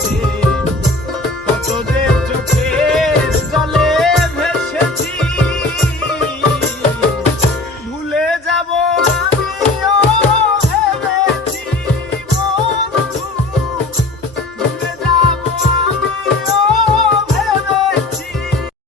Take